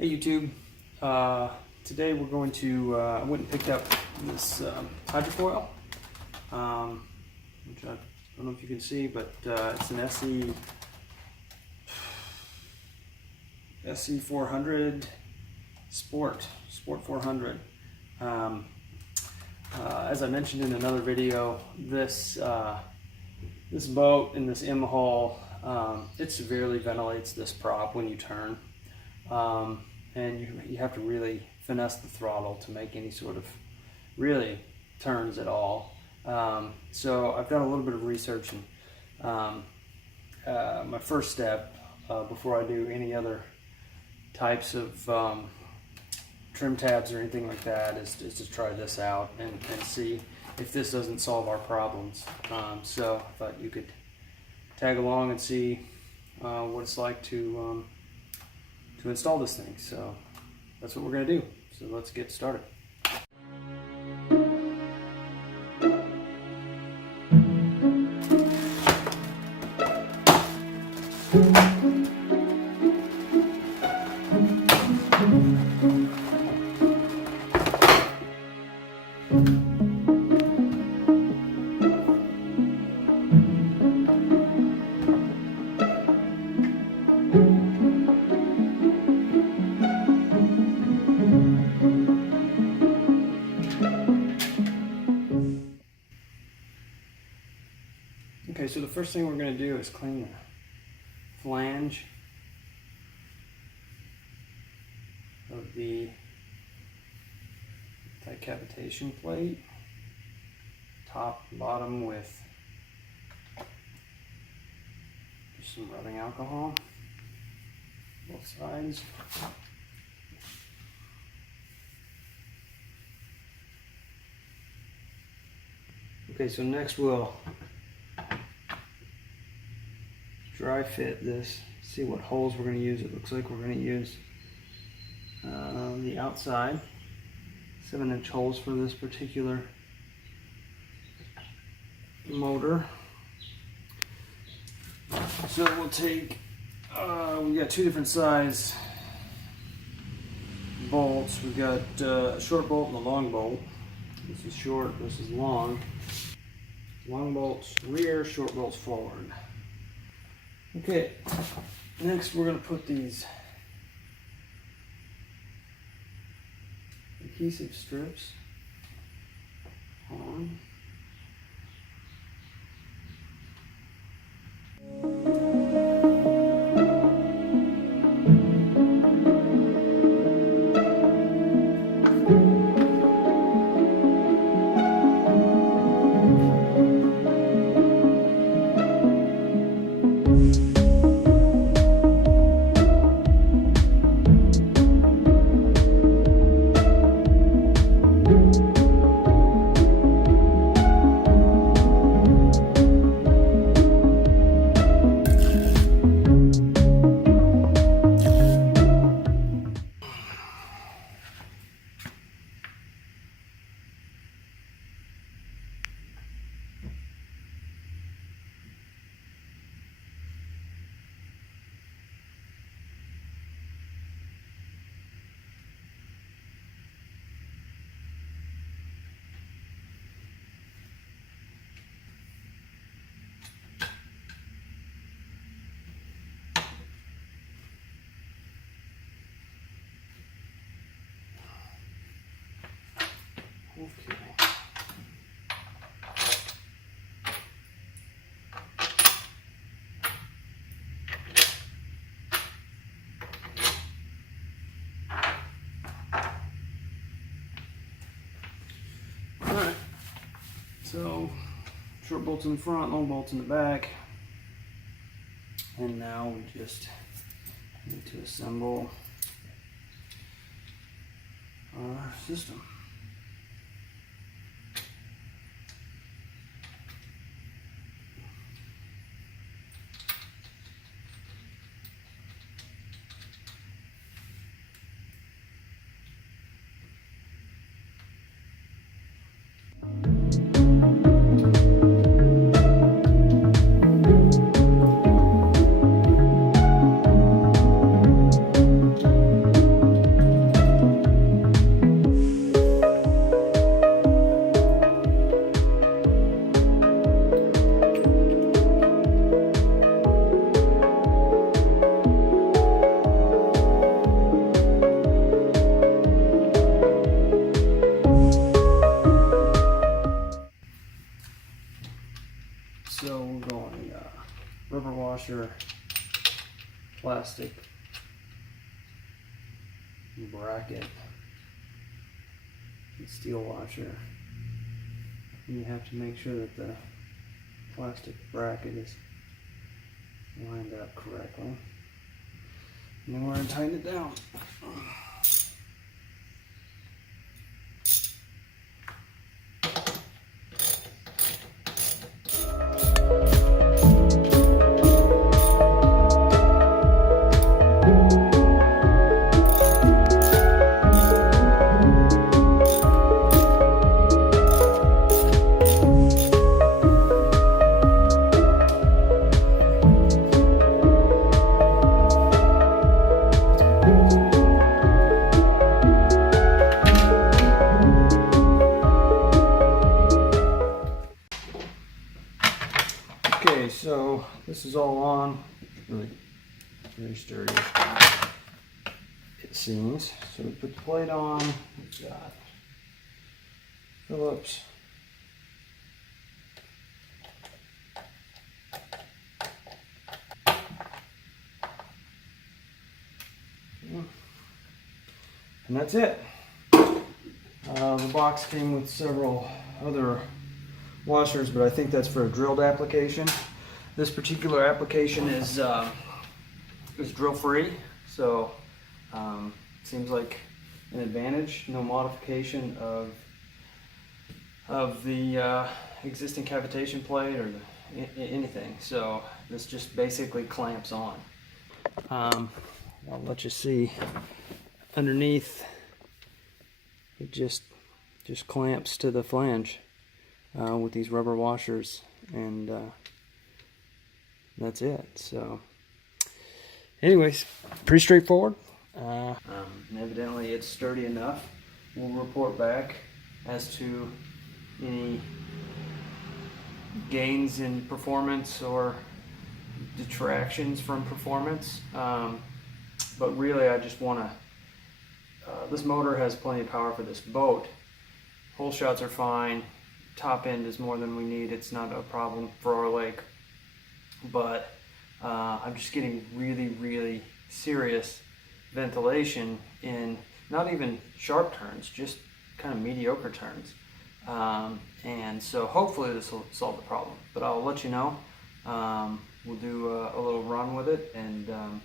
Hey YouTube, today we're going to, I went and picked up this hydrofoil, which I don't know if you can see, but it's an SE 400 Sport 400. As I mentioned in another video, this boat in this M hull, it severely ventilates this prop when you turn. And you have to really finesse the throttle to make any sort of really turns at all. So I've done a little bit of research, and my first step before I do any other types of trim tabs or anything like that is to try this out and see if this doesn't solve our problems. So I thought you could tag along and see what it's like to install this thing. So that's what we're going to do. So let's get started. Okay, so the first thing we're going to do is clean the flange of the decapitation plate, top and bottom, with just some rubbing alcohol, both sides. Okay, so next we'll dry fit this, see what holes we're going to use. It looks like we're going to use the outside 7-inch holes for this particular motor. So we'll take, we got two different size bolts. We've got a short bolt and a long bolt. This is short, this is long. Long bolts rear, short bolts forward. Okay, next we're going to put these adhesive strips on. Okay. Alright, so short bolts in the front, long bolts in the back, and now we just need to assemble our system. plastic bracket and steel washer. And you have to make sure that the plastic bracket is lined up correctly. And then we're going to tighten it down. Okay, so this is all on. Really very sturdy, it seems. So we put the plate on. We've got Phillips. And that's it. The box came with several other washers, but I think that's for a drilled application. This particular application is drill free, so seems like an advantage. No modification of the existing cavitation plate or anything. So this just basically clamps on. I'll let you see underneath. It just clamps to the flange with these rubber washers, and that's it. So anyways, pretty straightforward. And evidently it's sturdy enough. We'll report back as to any gains in performance or detractions from performance. But really I just want to, this motor has plenty of power for this boat. Hole shots are fine. Top end is more than we need. It's not a problem for our lake. But I'm just getting really serious ventilation in not even sharp turns, just kind of mediocre turns. And so hopefully this will solve the problem. But I'll let you know. We'll do a little run with it and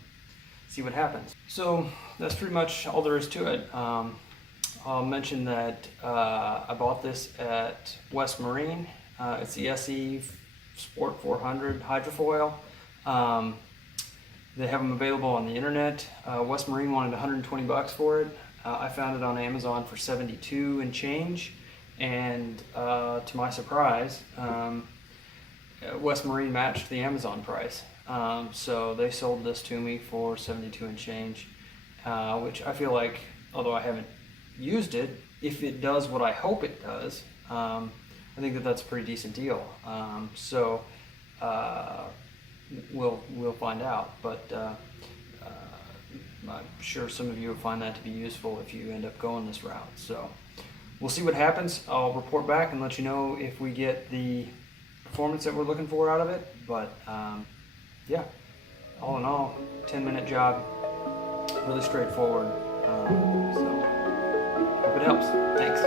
see what happens. So that's pretty much all there is to it. I'll mention that I bought this at West Marine. It's the SE Sport 400 Hydrofoil. They have them available on the internet. West Marine wanted 120 bucks for it. I found it on Amazon for 72 and change. And to my surprise, West Marine matched the Amazon price. So they sold this to me for 72 and change, which I feel like, although I haven't used it, if it does what I hope it does, I think that that's a pretty decent deal. So we'll find out, but I'm sure some of you will find that to be useful if you end up going this route. So we'll see what happens. I'll report back and let you know if we get the performance that we're looking for out of it. But yeah, all in all, 10-minute job, really straightforward. So hope it helps. Thanks.